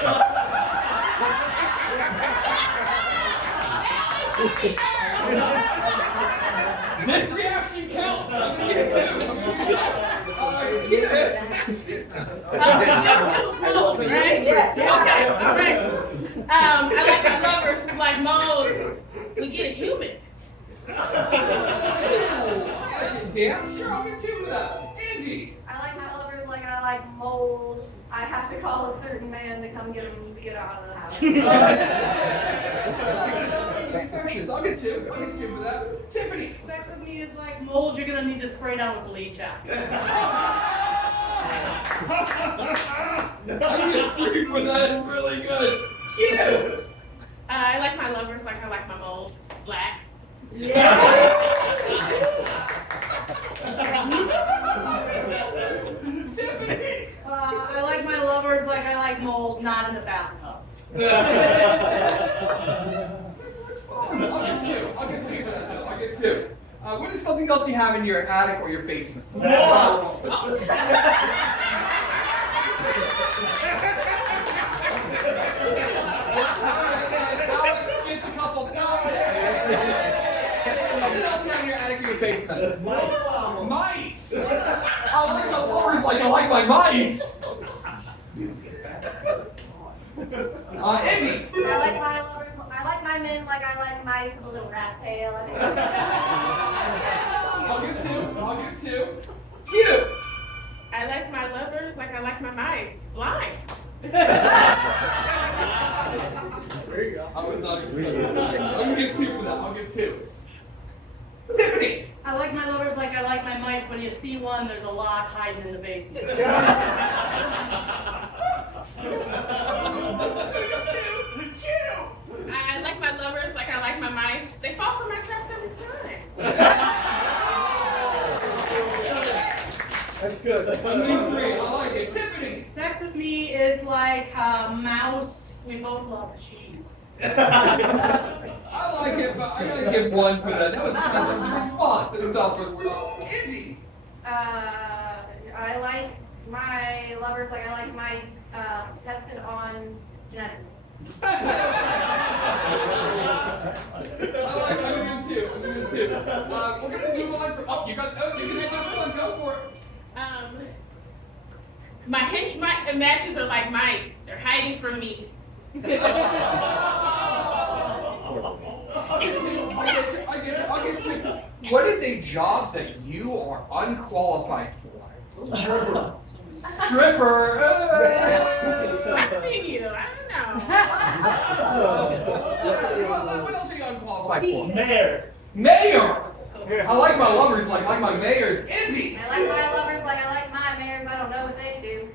This reaction counts. I'm gonna give it 2. Right? Yeah. Okay, all right. I like my lovers like mold. We get it humid. Damn sure, I'll give 2 for that. Indy. I like my lovers like I like mold. I have to call a certain man to come get him to get out of the house. I'll get 2. I'll get 2 for that. Tiffany. Sex with me is like mold you're gonna need to spray down with bleach after. I'll get 3 for that. It's really good. Cute. I like my lovers like I like my mold. Black. Tiffany. I like my lovers like I like mold, not in the bathtub. I'll get 2. I'll get 2 for that. No, I'll get 2. What is something else you have in your attic or your basement? Moss. Alex gets a couple points. Something else you have in your attic or your basement? Mice. I like my lovers like I like my mice. Indy. I like my my men like I like mice with a little rat tail. I think I'll give two. I'll give two. Cute. I like my lovers like I like my mice. Blind. There you go. I was not expecting that. I'm gonna give two for that. I'll give two. Tiffany. I like my lovers like I like my mice. When you see one, there's a lot hiding in the basement. Cute. I like my lovers like I like my mice. They fall for my traps every time. That's good. That's I'm gonna three. I like it. Tiffany. Sex with me is like a mouse. We both love cheese. I like it, but I gotta give one for that. That was the response itself was Indy. I like my lovers like I like mice. Tested on genetically. I'm gonna give two. I'm gonna give two. We're gonna move on from. Oh, you guys. Oh, you can the last one. Go for it. My hinge matches are like mice. They're hiding from me. I get it. I'll give two. What is a job that you are unqualified for? Stripper. I've seen you. I don't know. What else are you unqualified for? Mayor. Mayor. I like my lovers like my mayors. Indy. I like my lovers like I like my mayors. I don't know what they do.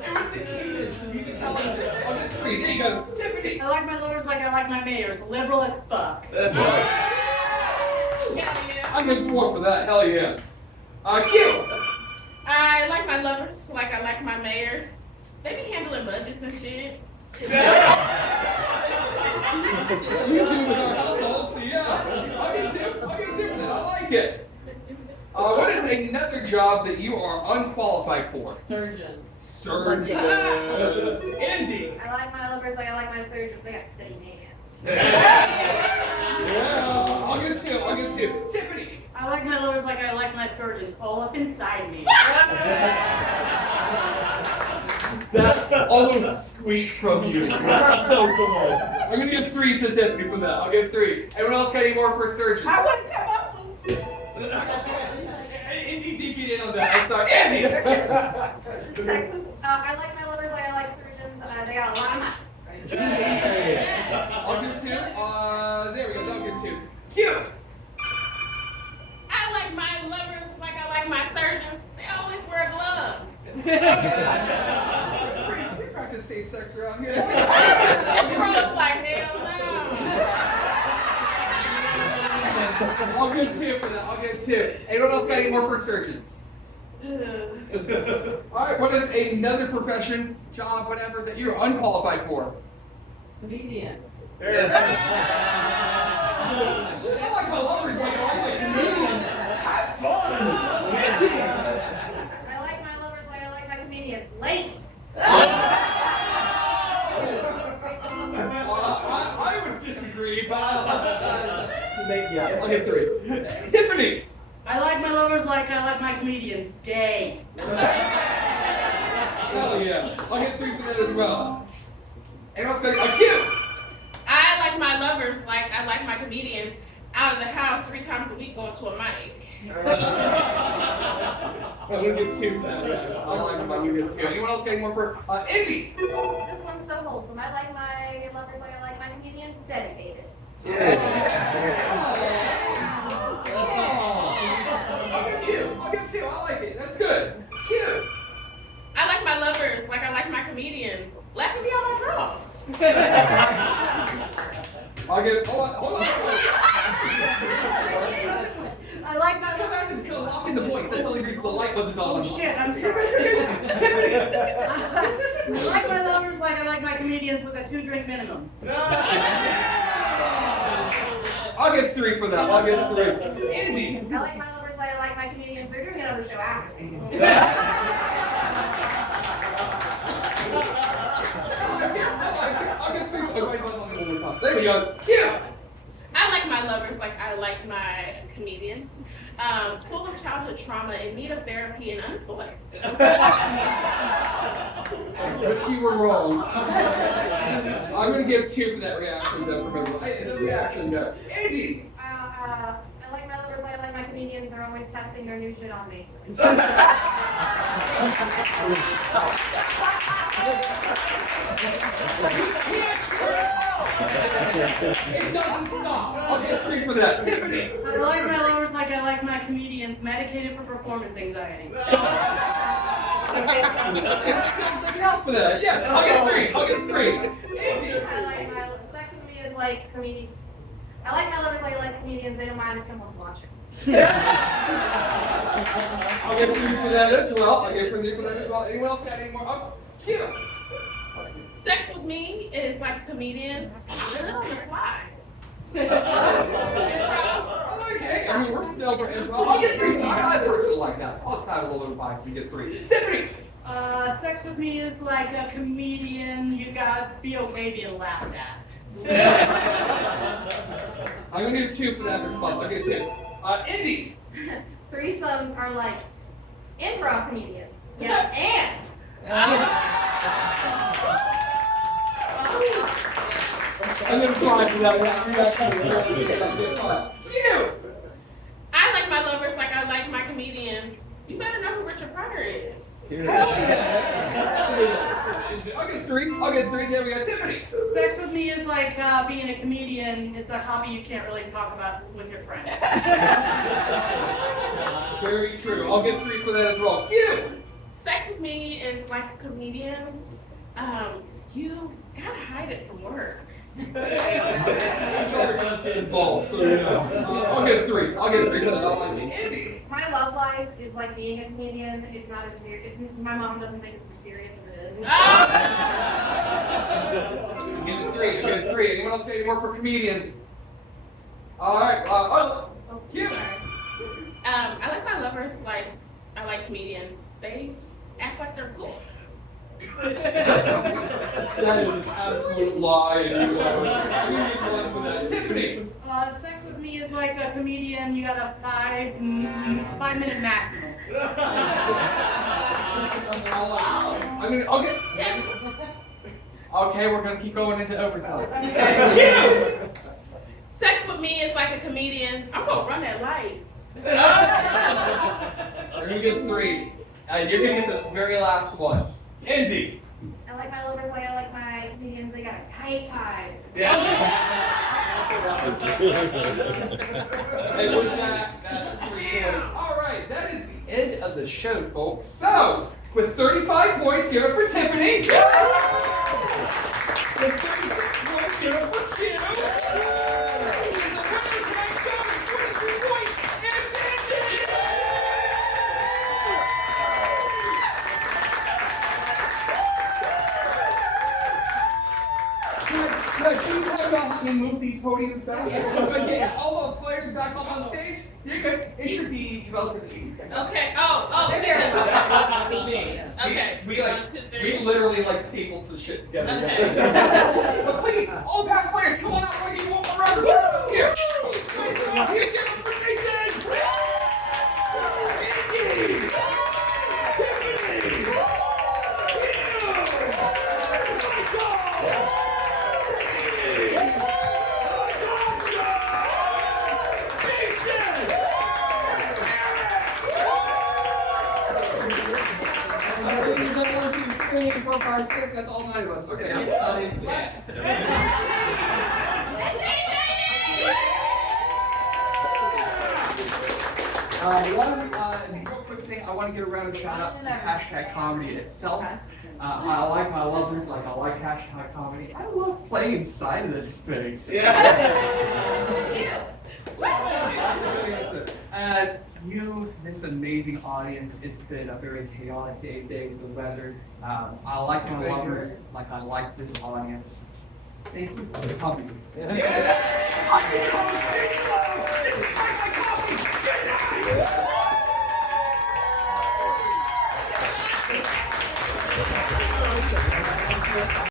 It was the cadence, the musicality. On the screen. There you go. Tiffany. I like my lovers like I like my mayors. Liberal as fuck. Hell yeah. I'm getting four for that. Hell yeah. Cute. I like my lovers like I like my mayors. They be handling budgets and shit. We do with our household, so yeah. I'll get two for that. I like it. What is another job that you are unqualified for? Surgeon. Surgeon. Indy. I like my lovers like I like my surgeons. They got steady hands. Yeah. I'll get two. Tiffany. I like my lovers like I like my surgeons. All up inside me. That's almost sweet from you. That's so cool. I'm gonna give three to Tiffany for that. I'll give three. Anyone else got any more for surgeons? I wouldn't come up with Indy did get in on that. I'm sorry. Indy. I like my lovers like I like surgeons. They got a lot of money. I'll give two. There we go. I'll give two. Cute. I like my lovers like I like my surgeons. They always wear gloves. We practice safe sex around here. This girl's like hell no. I'll give two for that. I'll give two. Anyone else got any more for surgeons? Alright, what is another profession, job, whatever, that you're unqualified for? Comedian. I like my lovers like I like comedians. Have fun! I like my lovers like I like my comedians. Late. I would disagree, but I'll get three. Tiffany! I like my lovers like I like my comedians. Gay. Hell yeah. I'll get three for that as well. Anyone else got cute? I like my lovers like I like my comedians. Out of the house 3 times a week going to a mic. I'm gonna get two for that. Yeah. I like them. I'm gonna get two. Anyone else got any more for Indy? This one's so wholesome. I like my lovers like I like my comedians. Dedicated. I'll give two. I like it. That's good. Cute. I like my lovers like I like my comedians. Laughing me out my draws. I'll get. Hold on. I like my Because I didn't feel locking the points. That's the only reason the light wasn't on. Oh shit, I'm sorry. I like my lovers like I like my comedians with a 2-drink minimum. I'll get three for that. I'll get three. Indy. I like my lovers like I like my comedians. They're doing it on the show after this. I'll get three for the right buzz on it one more time. There we go. Cute. I like my lovers like I like my comedians. Full of childhood trauma, in need of therapy, and unemployed. I'll you were wrong. I'm gonna give 2 for that reaction, though. The reaction, though. Indy! I like my lovers like I like my comedians. They're always testing their new shit on me. It doesn't stop. I'll get 3 for that. Tiffany! I like my lovers like I like my comedians, medicated for performance anxiety. Out for that. Yes, I'll get 3. I'll get 3. Indy! I like my sex with me is like comedian. I like my lovers like I like comedians. They don't mind if someone's watching. I'll get 3 for that as well. I'll get 3 for that as well. Anyone else got any more? Oh, cute. Sex with me is like a comedian. I live on the fly. Okay, I mean, we're still for improv. I'll get 3. I personally like that. So I'll tie a little bit of bias and get 3. Tiffany! Sex with me is like a comedian. You gotta be okay being laughed at. I'm gonna do 2 for that response. I'll get 2. Indy! Threesomes are like improv comedians. Yes, and. I'm gonna try for that one. You! I like my lovers like I like my comedians. You better know who Richard Pryor is. I'll get 3. I'll get 3. There we go. Tiffany! Sex with me is like being a comedian. It's a hobby you can't really talk about with your friends. Very true. I'll get 3 for that as well. You! Sex with me is like a comedian. You gotta hide it from work. That's all it does get involved, so you know. I'll get 3. I'll get 3 for that. I'll like Indy! My love life is like being a comedian. It's not as serious. My mom doesn't think it's as serious as it is. Give it 3. Give it 3. Anyone else got any more for comedian? All right. Cute. I like my lovers like I like comedians. They act like they're cool. That is an absolute lie, and you are get 1 for that. Tiffany! Sex with me is like a comedian. You got a 5-minute maximum. I'll get. Okay, we're gonna keep going into overtime. Okay. Sex with me is like a comedian. I'm gonna run that light. You're gonna get 3. You're gonna get the very last one. Indy! I like my lovers like I like my comedians. They got a tight vibe. And with that, that's 3 points. Alright, that is the end of the show, folks. So, with 35 points, give it for Tiffany. With 36 points, give it for Kim. And the winner tonight's show with 23 points is Indy! Can I please talk about how we move these podiums back? Get all the players back up on stage? You're good. It should be relatively easy. Okay. Okay. We 1, 2, 3. we literally like staple some shit together. Okay. But please, all the past players, come on out and give one more round of applause here. Please come out here, give them for Mason. Indy. Tiffany. Three, 4, 5, 6. That's all 9 of us. Okay. One real quick thing, I want to give a round of shout outs to hashtag comedy itself. I like my lovers like I like hashtag comedy. I love playing inside of this space. And you, this amazing audience, it's been a very chaotic day with the weather. I like my lovers like I like this audience. Thank you for coming.